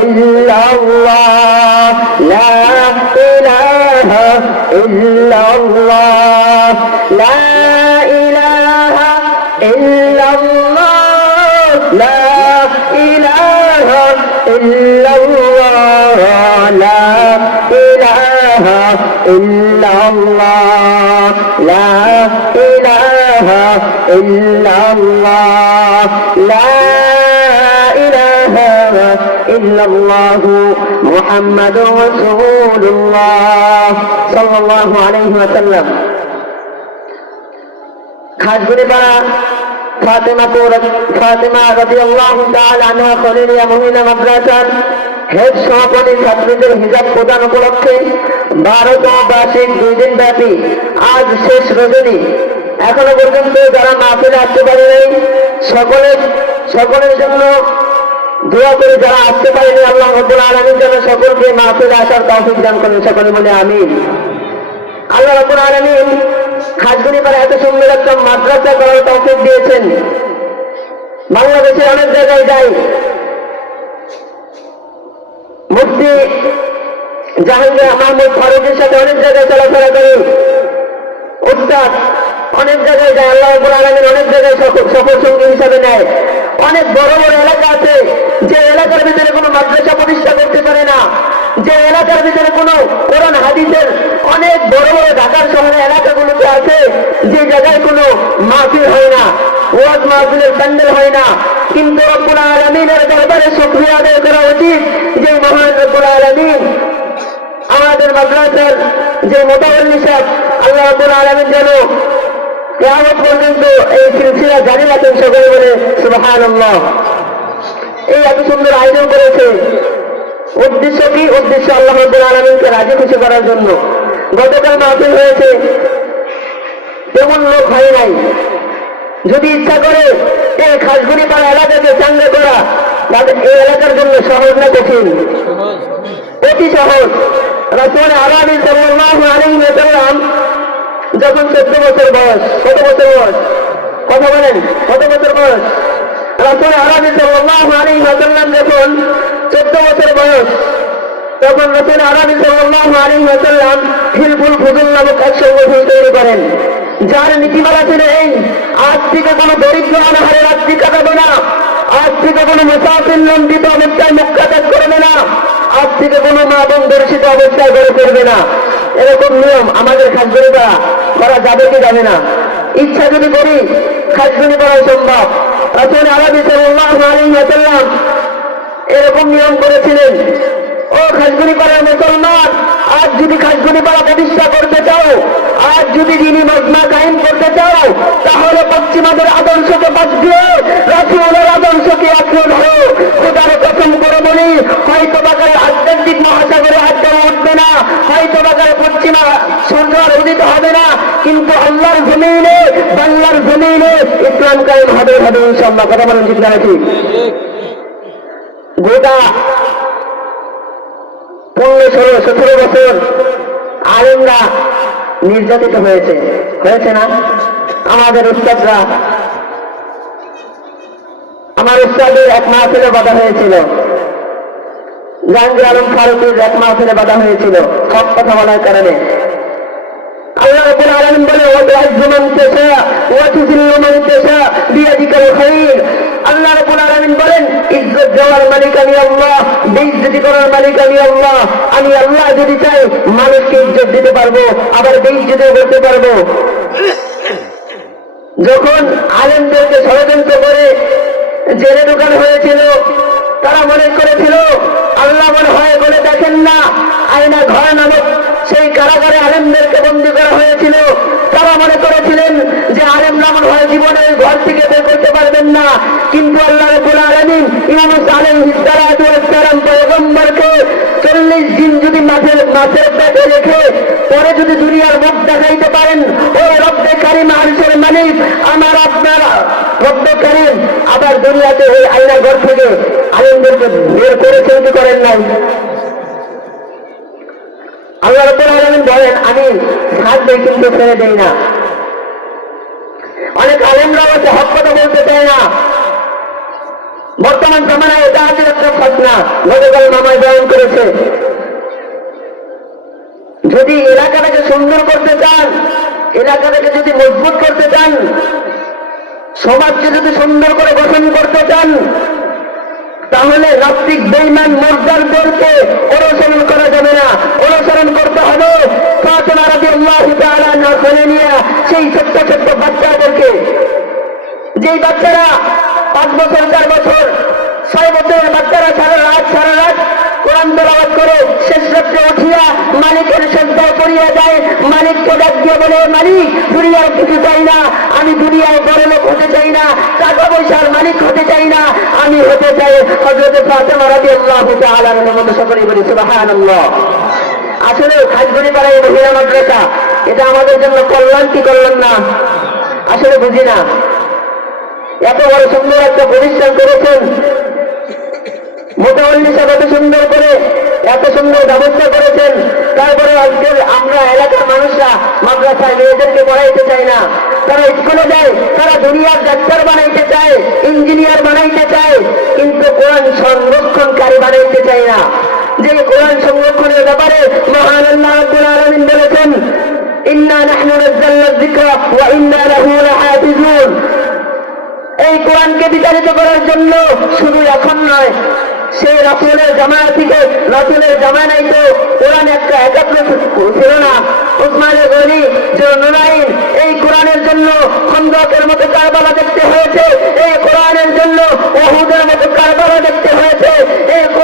ইল্লাল্লাহ লা ইলাহা ইল্লাল্লাহ লা ইলাহা ইল্লাল্লাহ লা ইলাহা ইল্লাল্লাহ লা ইলাহা ইল্লাল্লাহ লা ইলাহা ইল্লাল্লাহ লা ইলাহা ইল্লাল্লাহ মুহাম্মাদুর রাসূলুল্লাহ সাল্লাল্লাহু আলাইহি ওয়াসাল্লাম। খাজগুড়িপাড়া ফাতেমা রাদিয়াল্লাহু তাআলা আনহা খলিলিয়া মহিলা মাদ্রাসার হেড সভাপতি ছাত্রীদের হিজাব প্রদান উপলক্ষে 12তম বার্ষিক 2 দিন ব্যাপী আজ শেষ রজনী। এখনো পর্যন্ত যারা মাহফিলে আসতে পারেনি সকলের জন্য দোয়া করে, যারা আসতে পারেনি আল্লাহ রাব্বুল আলামিন যেন সকলকে মাহফিলে আসার তৌফিক দান করেন। সকলে বলে আমিন। আল্লাহ রাব্বুল আলামিন খাজগুড়িপাড়া এত সুন্দর একটা মাদ্রাসা করার তৌফিক দিয়েছেন। বাংলাদেশের অনেক জায়গায় যাই, মুফতি জাহাঙ্গীর মাহমুদ ফারুকের সাথে অনেক জায়গায় চলাফেরা করি, উস্তাদ অনেক জায়গায় যায়, আল্লাহ রাব্বুল আলামিন অনেক জায়গায় সফর সঙ্গী হিসাবে নেয়। অনেক বড় বড় এলাকা আছে যে এলাকার ভিতরে কোনো মাদ্রাসা প্রতিষ্ঠা করতে পারে না, যে এলাকার ভিতরে কোনো কোরআন হাদিসের অনেক বড় বড় ঢাকার শহরের এলাকাগুলোতে আছে যে জায়গায় কোনো মাহফিল হয় না, ওয়াজ মাহফিলের প্যান্ডেল হয় না। কিন্তু রব্বুল আলামিনের দরবারে শুকরিয়া আদায় করা উচিত যে মহান রব্বুল আলামিন আমাদের মাদ্রাসার যে মোতাওয়াল্লি সাহেব, আল্লাহ রাব্বুল আলামিন যেন কিয়ামত পর্যন্ত এই সিলসিলা জারি রাখেন। সকলে বলে সুবহানাল্লাহ। এই এত সুন্দর আয়োজন করেছে, উদ্দেশ্য কি? উদ্দেশ্য আল্লাহ রাব্বুল আলামিনকে রাজি খুশি করার জন্য। গতকাল মাহফিল হয়েছে, তেমন লোক হয় নাই। যদি ইচ্ছা করে এই খাজগুড়িপাড়া এলাকাকে চাঙ্গা করা, তাদের এই এলাকার জন্য সহজ না কঠিন? অতি সহজ। রাসূল আরবি সাল্লাল্লাহু আলাইহি ওয়াসাল্লাম যখন 14 বছর বয়স, কত বছর বয়স? কথা বলেন, কত বছর বয়স? রাসূল আরবি সাল্লাল্লাহু আলাইহি ওয়াসাল্লাম যখন 14 বছর বয়স, তখন রাসূল আরবি সাল্লাল্লাহু আলাইহি ওয়াসাল্লাম হিলফুল ফুজুল নামক এক সংগঠন তৈরি করেন, যার নীতিমালা ছিল এই: আজ থেকে কোনো দরিদ্র অনাহারে রাত্রি কাটাবে না, আজ থেকে কোনো মুসাফির লঙ্ঘিত অবস্থায় মক্কা ত্যাগ করবে না, আজ থেকে কোনো মা বোন দর্শিত অবস্থায় গড়ে ফিরবে না। এরকম নিয়ম আমাদের খাজগুড়িপাড়া করা যাবে কি যাবে না? ইচ্ছা যদি করি খাজগুড়িপাড়া সম্ভব। রাসূল আরবি সাল্লাল্লাহু আলাইহি ওয়াসাল্লাম এরকম নিয়ম করেছিলেন। ও খাজগুড়িপাড়ার মুসলমান, আজ যদি খাজগুড়িপাড়া প্রতিষ্ঠা করতে চাও, আজ যদি দিনী মজমা কায়েম করতে চাও, তাহলে পশ্চিমাদের আদর্শকে বাদ দিয়ে রাসূলের আদর্শকে আঁকড়ে ধরো। খোদার কসম করে বলি, হয়তো বাগারে আধ্যাত্মিক মহাসাগরে আড্ডা উঠবে না, হয়তো বাগারে পশ্চিমা সূর্য আর উদিত হবে না, কিন্তু আল্লাহর জমিনে, বাংলার জমিনে ইসলাম কায়েম হবে ইনশাআল্লাহ। কথা বলেন ঠিক না ঠিক? গোটা 15-16-17 বছর আলেমরা নির্যাতিত হয়েছে না? আমাদের উস্তাদরা, আমার উস্তাদের এক মাহফিলে বাধা হয়েছিল, জাহাঙ্গীর আলম ফারুকের এক মাহফিলে বাধা হয়েছিল সব কথা বলার কারণে। আল্লাহ রাব্বুল আলামিন বলে, ওয়াতু'ইজ্জু মান তাশা ওয়া তুযিল্লু মান তাশা বিয়াদিকাল খায়র। আল্লাহ রাব্বুল আলামিন বলেন, ইজ্জত দেওয়ার মালিক আমি আল্লাহ, বেইজ্জতি করার মালিক আমি আল্লাহ। আমি আল্লাহ যদি চাই মানুষকে ইজ্জত দিতে পারবো, আবার বেইজ্জতিও করতে পারবো। যখন আলেমদেরকে ষড়যন্ত্র করে জেলে ঢোকানো হয়েছিল, তারা মনে করেছিল আল্লাহ মনে হয় বলে দেখেন না, আয়না ঘর নামক সেই কারাগারে আলেমদেরকে বন্দী করা হয়েছিল। তারা মনে করেছিলেন যে আলেমরা মনে হয় জীবনে ওই ঘর থেকে বের করতে পারবেন না। কিন্তু আল্লাহ রাব্বুল আলামিন ইউনূস আলাইহিস সালাতু ওয়াস সালাম পয়গম্বরকে 40 দিন যদি মাছের পেটে রেখে পরে যদি দুনিয়ার মুখ দেখাইতে পারেন, ও রব্বে কারীম আরশের মালিক আমার আপনার রব্বে কারীম আবার দুনিয়াতে ওই আয়না ঘর থেকে আলেমদেরকে বের করেছেন কি করেন নাই? আল্লাহ রাব্বুল আলামিন বলেন, আমি সাথ দেই কিন্তু ছেড়ে দেই না। অনেক আলেমরা হচ্ছে হক কথা বলতে চায় না। বর্তমান জামানায় এটা আমাদের একটা ফতনা। গতকাল মামায় বয়ান করেছে। যদি এলাকাটাকে সুন্দর করতে চান, এলাকাটাকে যদি মজবুত করতে চান, সমাজকে যদি সুন্দর করে গঠন করতে চান, তাহলে নাস্তিক বেঈমান মুরতাদদেরকে অনুসরণ করা যাবে না, অনুসরণ করতে হবে ফাতেমা রাদিয়াল্লাহু তাআলা আনহা নিয়ে সেই ছোট্ট ছোট্ট বাচ্চাদেরকে, যেই বাচ্চারা 5 বছর 4 বছর 6 বছরের বাচ্চারা সারা রাত কোরআন তেলাওয়াত করে শেষ রাত্রে উঠিয়া মালিকের সেজদায় পড়িয়া যায়, মালিককে ডাক দিয়ে বলে, মালিক দুনিয়ার কিছু চাই না, আমি দুনিয়ায় বড় লোক হতে চাই না, টাকা পয়সার মালিক হতে চাই না, আমি হতে চাই হযরত ফাতেমা রাদিয়াল্লাহু তাআলা আনহার মতো। সকলে বলি সুবহানাল্লাহ। আসলে খাজগুড়ি পাড়ায় মহিলা মাদ্রাসা, এটা আমাদের জন্য কল্যাণ কি কল্যাণ না? আসলে বুঝি না। এত বড় সুন্দর একটা প্রতিষ্ঠান করেছেন, মোটামুটি কত সুন্দর করে এত সুন্দর ব্যবস্থা করেছেন, তারপরে আজকে আমরা এলাকার মানুষরা মাদ্রাসায় মেয়েদেরকে পড়াইতে চাই না, তারা স্কুলে যায়, তারা দুনিয়ার ডাক্তার বানাইতে চায়, ইঞ্জিনিয়ার বানাইতে চায়, কিন্তু কোরআন সংরক্ষণকারী বানাইতে চায় না। যে কোরআন সংরক্ষণের ব্যাপারে মহান আল্লাহ রাব্বুল আলামিন বলেছেন, ইন্না নাহনু নাযালনা যিকরা ওয়া ইন্না লাহু লাহাফিজুন। এই কোরআনকে বিতাড়িত করার জন্য শুধু এখন নয়, সেই রাসূলের জামানা থেকে, রাসূলের জামানায় তো কোরআন একটা